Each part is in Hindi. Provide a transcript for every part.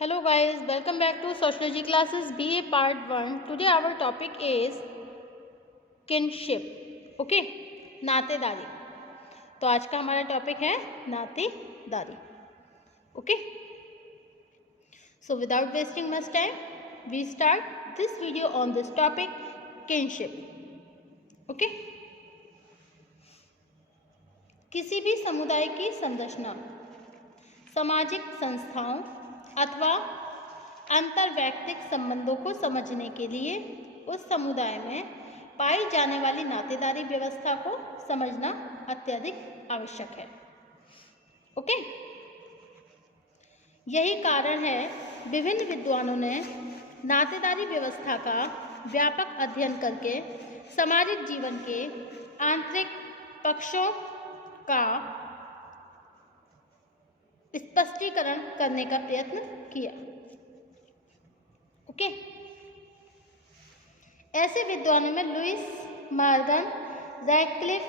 Hello guys, welcome back to Sociology classes BA part 1. Today our topic is kinship. Okay, नातेदारी. तो आज का हमारा टॉपिक है नातेदारी. Okay, so without wasting much time, we start this video on this topic kinship. Okay, किसी भी समुदाय की संरचना सामाजिक संस्थाओं अथवा अंतर्वैयक्तिक संबंधों को समझने के लिए उस समुदाय में पाई जाने वाली नातेदारी व्यवस्था को समझना अत्यधिक आवश्यक है. ओके, यही कारण है विभिन्न विद्वानों ने नातेदारी व्यवस्था का व्यापक अध्ययन करके सामाजिक जीवन के आंतरिक पक्षों का स्पष्टीकरण करने का प्रयत्न किया. ओके, ऐसे विद्वानों में Lewis, Morgan, Radcliffe,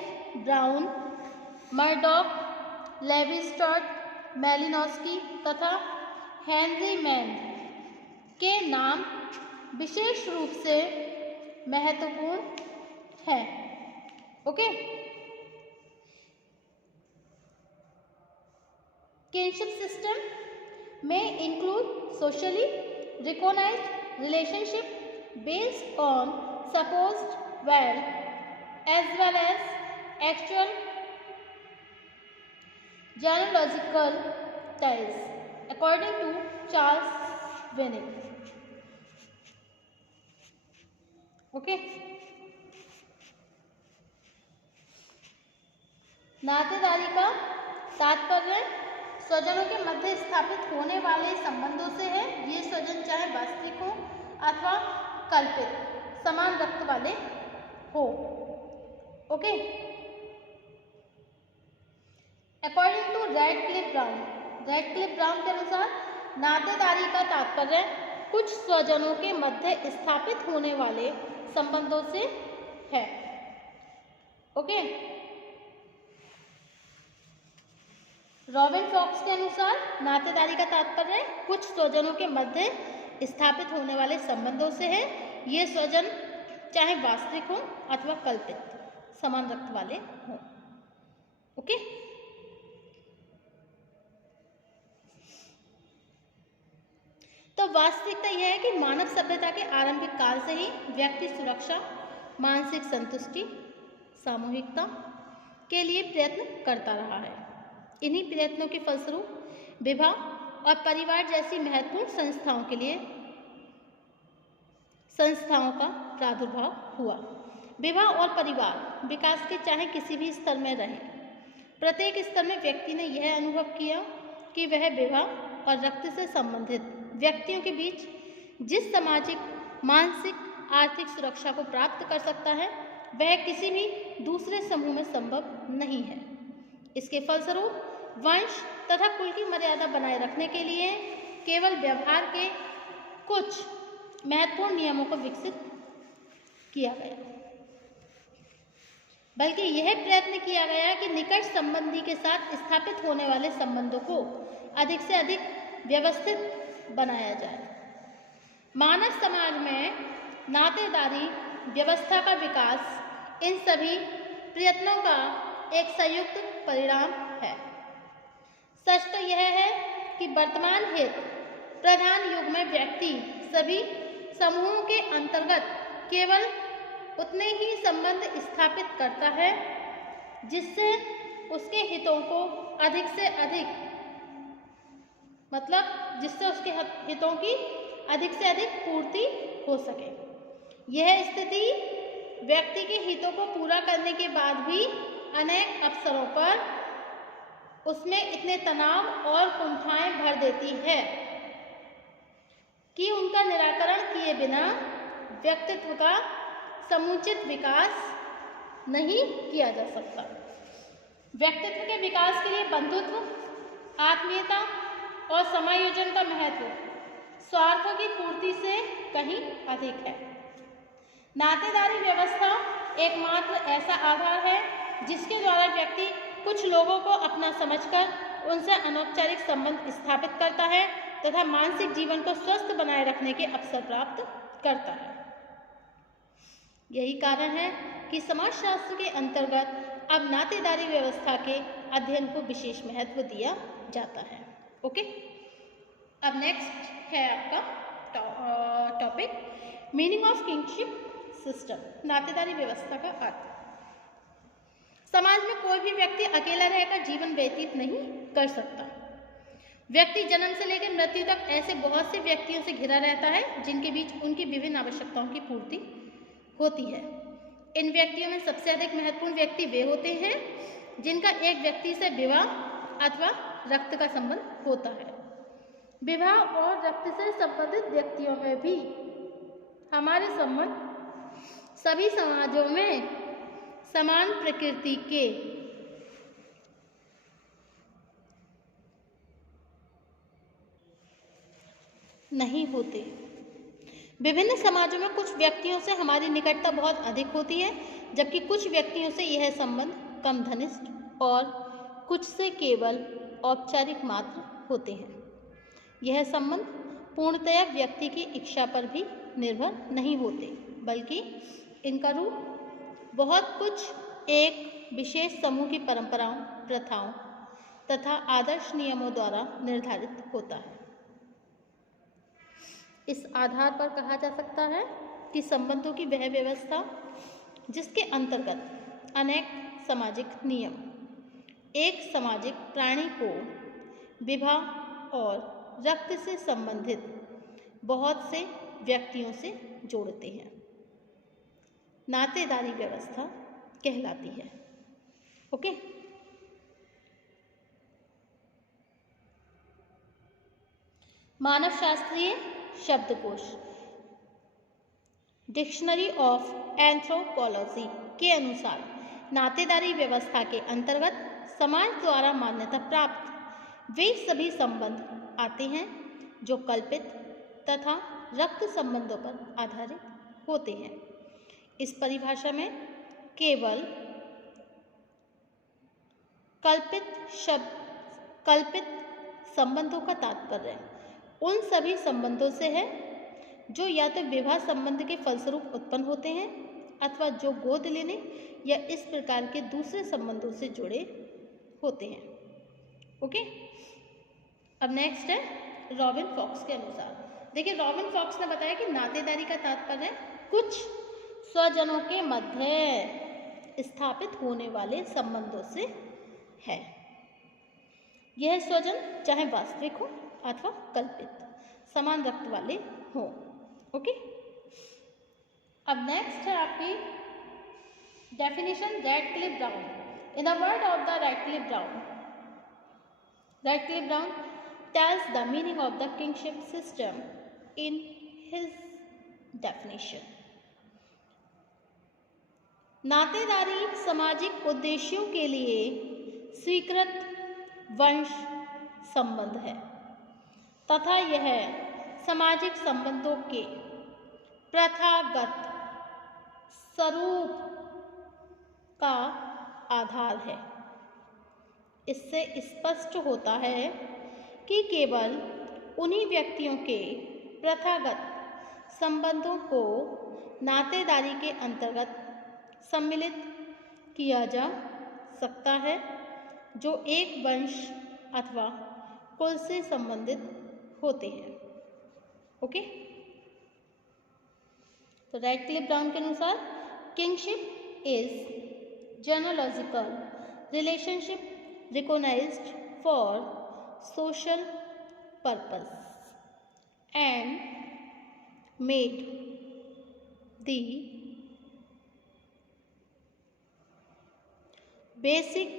Brown, Murdock, Levi Strauss, Malinowski तथा हेनरी मैन के नाम विशेष रूप से महत्वपूर्ण हैं. Okay, kinship system may include socially recognized relationship based on supposed wealth as well as actual genealogical ties, according to Charles Winning. Okay, नातेदारी का तात्पर्य स्वजनों के मध्य स्थापित होने वाले संबंधों से है. ये स्वजन चाहे वास्तविक हो अथवा कल्पित समान रक्त वाले हो. Okay, according to Radcliffe Brown के अनुसार नातेदारी का तात्पर्य कुछ स्वजनों के मध्य स्थापित होने वाले संबंधों से है. ओके, रॉबिन फॉक्स के अनुसार नातेदारी का तात्पर्य कुछ स्वजनों के मध्य स्थापित होने वाले संबंधों से है. ये स्वजन चाहे वास्तविक हो अथवा कल्पित समान रक्त वाले हों. ओके, तो वास्तविकता यह है कि मानव सभ्यता के आरंभिक काल से ही व्यक्ति सुरक्षा, मानसिक संतुष्टि, सामूहिकता के लिए प्रयत्न करता रहा है. इन्हीं प्रयत्नों के फलस्वरूप विवाह और परिवार जैसी महत्वपूर्ण संस्थाओं का प्रादुर्भाव हुआ. विवाह और परिवार विकास के चाहे किसी भी स्तर में रहे, प्रत्येक स्तर में व्यक्ति ने यह अनुभव किया कि वह विवाह और रक्त से संबंधित व्यक्तियों के बीच जिस सामाजिक, मानसिक, आर्थिक सुरक्षा को प्राप्त कर सकता है वह किसी भी दूसरे समूह में संभव नहीं है. इसके फलस्वरूप वंश तथा कुल की मर्यादा बनाए रखने के लिए केवल व्यवहार के कुछ महत्वपूर्ण नियमों को विकसित किया गया, बल्कि यह प्रयत्न किया गया कि निकट संबंधी के साथ स्थापित होने वाले संबंधों को अधिक से अधिक व्यवस्थित बनाया जाए. मानव समाज में नातेदारी व्यवस्था का विकास इन सभी प्रयत्नों का एक संयुक्त परिणाम है. सच तो यह है कि वर्तमान हित प्रधान युग में व्यक्ति सभी समूहों के अंतर्गत केवल उतने ही संबंध स्थापित करता है जिससे उसके हितों को अधिक से अधिक जिससे उसके हितों की अधिक से अधिक पूर्ति हो सके. यह स्थिति व्यक्ति के हितों को पूरा करने के बाद भी अनेक अवसरों पर उसमें इतने तनाव और कुंठाएं भर देती है कि उनका निराकरण किए बिना व्यक्तित्व का समुचित विकास नहीं किया जा सकता. व्यक्तित्व के विकास के लिए बंधुत्व, आत्मीयता और समायोजन का महत्व स्वार्थों की पूर्ति से कहीं अधिक है. नातेदारी व्यवस्था एकमात्र ऐसा आधार है जिसके द्वारा व्यक्ति कुछ लोगों को अपना समझकर उनसे अनौपचारिक संबंध स्थापित करता है तथा मानसिक जीवन को स्वस्थ बनाए रखने के अवसर प्राप्त करता है। यही कारण है कि समाजशास्त्र के अंतर्गत अब नातेदारी व्यवस्था के अध्ययन को विशेष महत्व दिया जाता है। ओके, अब नेक्स्ट है आपका topic meaning of kinship system, नातेदारी व्यवस्था का अर्थ। समाज में कोई भी व्यक्ति अकेला रहकर जीवन व्यतीत नहीं कर सकता। व्यक्ति जन्म से लेकर मृत्यु तक ऐसे बहुत से व्यक्तियों से घिरा रहता है जिनके बीच उनकी विभिन्न आवश्यकताओं की पूर्ति होती है। इन व्यक्तियों में सबसे अधिक महत्वपूर्ण व्यक्ति वे होते हैं जिनका एक व्यक्ति से विवाह अथवा रक्त का संबंध होता है। विवाह और रक्त से संबंधित व्यक्तियों में भी हमारे संबंध सभी समाजों में समान प्रकृति के नहीं होते। विभिन्न समाजों में कुछ व्यक्तियों से हमारी निकटता बहुत अधिक होती है, जबकि कुछ व्यक्तियों से यह संबंध कम घनिष्ठ और कुछ से केवल औपचारिक मात्र होते हैं। यह संबंध पूर्णतया व्यक्ति की इच्छा पर भी निर्भर नहीं होते, बल्कि इनका रूप बहुत कुछ एक विशेष समूह की परंपराओं, प्रथाओं तथा आदर्श नियमों द्वारा निर्धारित होता है। इस आधार पर कहा जा सकता है कि संबंधों की वह व्यवस्था जिसके अंतर्गत अनेक सामाजिक नियम एक सामाजिक प्राणी को विवाह और रक्त से संबंधित बहुत से व्यक्तियों से जोड़ते हैं, नातेदारी व्यवस्था कहलाती है। ओके, मानवशास्त्रीय शब्दकोश डिक्शनरी ऑफ एंथ्रोपोलॉजी के अनुसार नातेदारी व्यवस्था के अंतर्गत समाज द्वारा मान्यता प्राप्त वे सभी संबंध आते हैं जो कल्पित तथा रक्त संबंधों पर आधारित होते हैं। इस परिभाषा में केवल कल्पित संबंधों का तात्पर्य उन सभी संबंधों से है जो या तो विवाह संबंध के फलस्वरूप उत्पन्न होते हैं अथवा जो गोद लेने या इस प्रकार के दूसरे संबंधों से जुड़े होते हैं। ओके, अब नेक्स्ट है रॉबिन फॉक्स के अनुसार। देखिए, रॉबिन फॉक्स ने बताया कि नातेदारी का तात्पर्य कुछ स्वजनों के मध्य स्थापित होने वाले संबंधों से है। यह स्वजन चाहे वास्तविक हो अथवा कल्पित समान रक्त वाले हों। ओके, अब नेक्स्ट है आपकी definition Radcliffe brown. In the word of the Radcliffe brown tells the meaning of the kingship system in his definition. नातेदारी सामाजिक उद्देश्यों के लिए स्वीकृत वंश संबंध है तथा यह सामाजिक संबंधों के प्रथागत स्वरूप का आधार है। इससे स्पष्ट होता है कि केवल उन्हीं व्यक्तियों के प्रथागत संबंधों को नातेदारी के अंतर्गत सम्मिलित किया जा सकता है जो एक वंश अथवा कुल से संबंधित होते हैं। ओके, तो रैडक्लिफ ब्राउन के अनुसार kinship is genealogical relationship recognized for social purpose and made the basic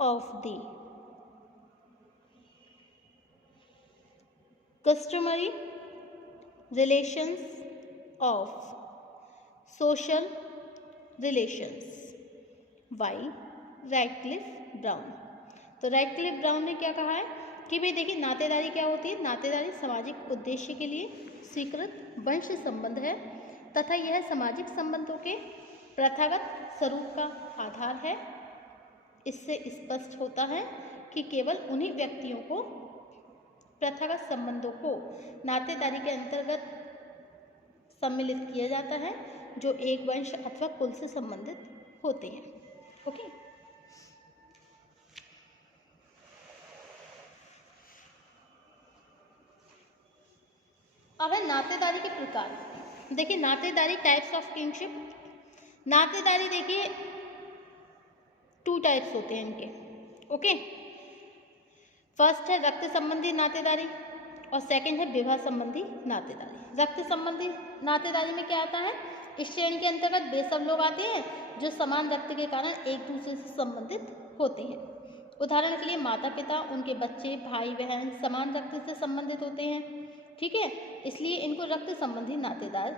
of the customary relations of social relations by Radcliffe brown. तो रैडक्लिफ ब्राउन ने क्या कहा है कि भाई देखिए, नातेदारी क्या होती है? नातेदारी सामाजिक उद्देश्य के लिए स्वीकृत वंश संबंध है तथा यह सामाजिक संबंधों के प्रथागत स्वरूप का आधार है। इससे स्पष्ट होता है कि केवल उन्हीं व्यक्तियों को, प्रथागत संबंधों को नातेदारी के अंतर्गत सम्मिलित किया जाता है जो एक वंश अथवा कुल से संबंधित होते हैं। ओके, अब है नातेदारी के प्रकार। देखिए नातेदारी, टाइप्स ऑफ किंगशिप। नातेदारी देखिए 2 टाइप्स होते हैं इनके। ओके, फर्स्ट है रक्त संबंधी नातेदारी और सेकंड है विवाह संबंधी नातेदारी। रक्त संबंधी नातेदारी में क्या आता है, इस श्रेणी के अंतर्गत वे सब लोग आते हैं जो समान रक्त के कारण एक दूसरे से संबंधित होते हैं। उदाहरण के लिए माता पिता, उनके बच्चे, भाई बहन समान रक्त से संबंधित होते हैं। ठीक है, इसलिए इनको रक्त संबंधी नातेदार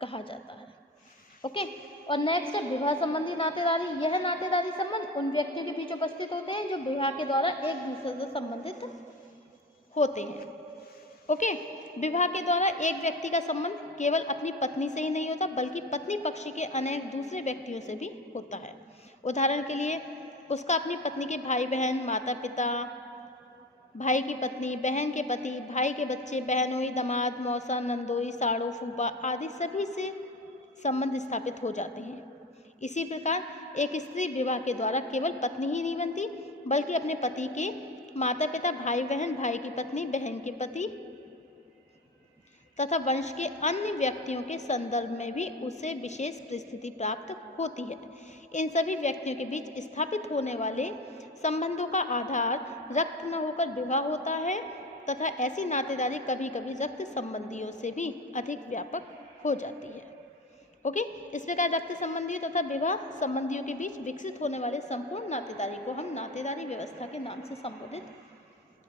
कहा जाता है। ओके, और नेक्स्ट है विवाह संबंधी नातेदारी। यह नातेदारी संबंध उन व्यक्तियों के बीच उपस्थित होते हैं जो विवाह के द्वारा एक दूसरे से संबंधित होते हैं। ओके, विवाह के द्वारा एक व्यक्ति का संबंध केवल अपनी पत्नी से ही नहीं होता बल्कि पत्नी पक्ष के अनेक दूसरे व्यक्तियों से भी होता है। उदाहरण के लिए उसका अपनी पत्नी के भाई बहन, माता पिता, भाई की पत्नी, बहन के पति, भाई के बच्चे, बहनोई, दामाद, मौसा, नंदोई, साड़ो, फूफा आदि सभी से संबंध स्थापित हो जाते हैं। इसी प्रकार एक स्त्री विवाह के द्वारा केवल पत्नी ही नहीं बनती बल्कि अपने पति के माता पिता, भाई बहन, भाई की पत्नी, बहन के पति तथा वंश के अन्य व्यक्तियों के संदर्भ में भी उसे विशेष परिस्थिति प्राप्त होती है। इन सभी व्यक्तियों के बीच स्थापित होने वाले संबंधों का आधार रक्त न होकर विवाह होता है तथा ऐसी नातेदारी कभी कभी रक्त संबंधियों से भी अधिक व्यापक हो जाती है। ओके, इस प्रकार रक्त संबंधियों तथा विवाह संबंधियों के बीच विकसित होने वाले संपूर्ण नातेदारी को हम नातेदारी व्यवस्था के नाम से संबोधित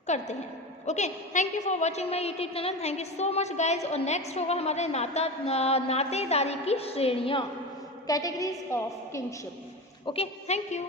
करते हैं। Okay, thank you for watching my YouTube channel. Thank you so much guys. और नेक्स्ट होगा हमारे नातेदारी की श्रेणियाँ, categories of kingship. Okay, thank you.